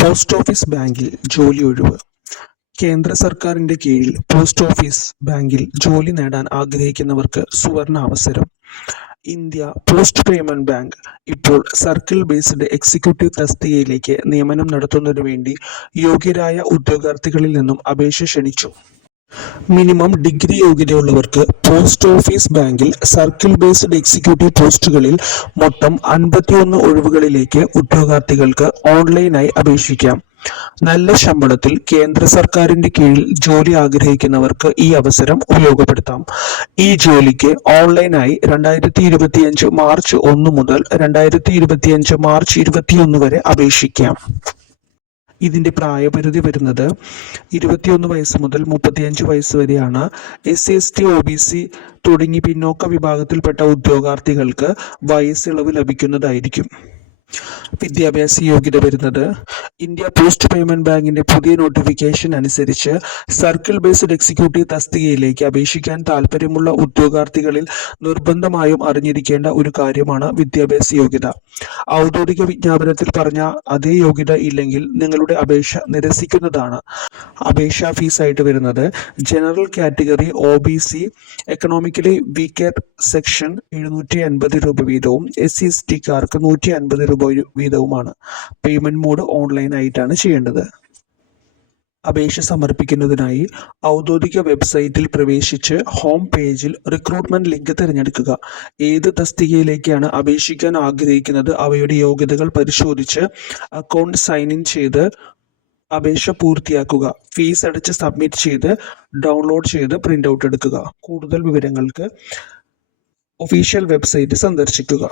Post office ബാങ്കിൽ ജോലി ഒഴിവ്. കേന്ദ്ര സർക്കാരിന്റെ കീഴിൽ പോസ്റ്റ് ഓഫീസ് ബാങ്കിൽ ജോലി നേടാൻ ആഗ്രഹിക്കുന്നവർക്ക് സുവർണ അവസരം. ഇന്ത്യ പോസ്റ്റ് പേയ്മെന്റ് ബാങ്ക് ഇപ്പോൾ സർക്കിൾ ബേസ്ഡ് എക്സിക്യൂട്ടീവ് തസ്തികയിലേക്ക് നിയമനം നടത്തുന്നതിനു വേണ്ടി യോഗ്യരായ ഉദ്യോഗാർത്ഥികളിൽ നിന്നും അപേക്ഷ ക്ഷണിച്ചു. മിനിമം ഡിഗ്രി യോഗ്യതയുള്ളവർക്ക് പോസ്റ്റ് ഓഫീസ് ബാങ്കിൽ സർക്കിൾ ബേസ്ഡ് എക്സിക്യൂട്ടീവ് പോസ്റ്റുകളിൽ മൊത്തം 51 ഒഴിവുകളിലേക്ക് ഉദ്യോഗാർത്ഥികൾക്ക് ഓൺലൈനായി അപേക്ഷിക്കാം. നല്ല ശമ്പളത്തിൽ കേന്ദ്ര സർക്കാരിന്റെ കീഴിൽ ജോലി ആഗ്രഹിക്കുന്നവർക്ക് ഈ അവസരം ഉപയോഗപ്പെടുത്താം. ഈ ജോലിക്ക് ഓൺലൈനായി 2025 മാർച്ച് 1 മുതൽ 2025 മാർച്ച് 21 വരെ അപേക്ഷിക്കാം. ഇതിന്റെ പ്രായപരിധി വരുന്നത് 21 വയസ്സ് മുതൽ 35 വയസ്സ് വരെയാണ്. SC/ST OBC തുടങ്ങി പിന്നോക്ക വിഭാഗത്തിൽപ്പെട്ട ഉദ്യോഗാർത്ഥികൾക്ക് വയസ്സിളവ് ലഭിക്കുന്നതായിരിക്കും. വിദ്യാഭ്യാസ യോഗ്യത വരുന്നത് ഇന്ത്യ പോസ്റ്റ് പേയ്മെന്റ് ബാങ്കിന്റെ പുതിയ നോട്ടിഫിക്കേഷൻ അനുസരിച്ച് സർക്കിൾ ബേസ്ഡ് എക്സിക്യൂട്ടീവ് തസ്തികയിലേക്ക് അപേക്ഷിക്കാൻ താൽപ്പര്യമുള്ള ഉദ്യോഗാർത്ഥികളിൽ നിർബന്ധമായും അറിഞ്ഞിരിക്കേണ്ട ഒരു കാര്യമാണ് വിദ്യാഭ്യാസ യോഗ്യത. ഔദ്യോഗിക വിജ്ഞാപനത്തിൽ പറഞ്ഞ അതേ യോഗ്യത ഇല്ലെങ്കിൽ നിങ്ങളുടെ അപേക്ഷ നിരസിക്കുന്നതാണ്. അപേക്ഷാ ഫീസായിട്ട് വരുന്നത് general category OBC economically weaker section 750 രൂപ വീതവും SC/ST-കാർക്ക് 150 രൂപ വീതവുമാണ്. പേയ്മെന്റ് മോഡ് ഓൺലൈൻ ആയിട്ടാണ് ചെയ്യേണ്ടത്. അപേക്ഷ സമർപ്പിക്കുന്നതിനായി ഔദ്യോഗിക വെബ്സൈറ്റിൽ പ്രവേശിച്ച് ഹോം പേജിൽ റിക്രൂട്ട്മെന്റ് ലിങ്ക് തിരഞ്ഞെടുക്കുക. ഏത് തസ്തികയിലേക്കാണ് അപേക്ഷിക്കാൻ ആഗ്രഹിക്കുന്നത് അവയുടെ യോഗ്യതകൾ പരിശോധിച്ച് അക്കൗണ്ട് സൈൻ ഇൻ ചെയ്ത് അപേക്ഷ പൂർത്തിയാക്കുക. ഫീസ് അടച്ച് സബ്മിറ്റ് ചെയ്ത് ഡൗൺലോഡ് ചെയ്ത് പ്രിന്റ് ഔട്ട് എടുക്കുക. കൂടുതൽ വിവരങ്ങൾക്ക് ഒഫീഷ്യൽ വെബ്സൈറ്റ് സന്ദർശിക്കുക.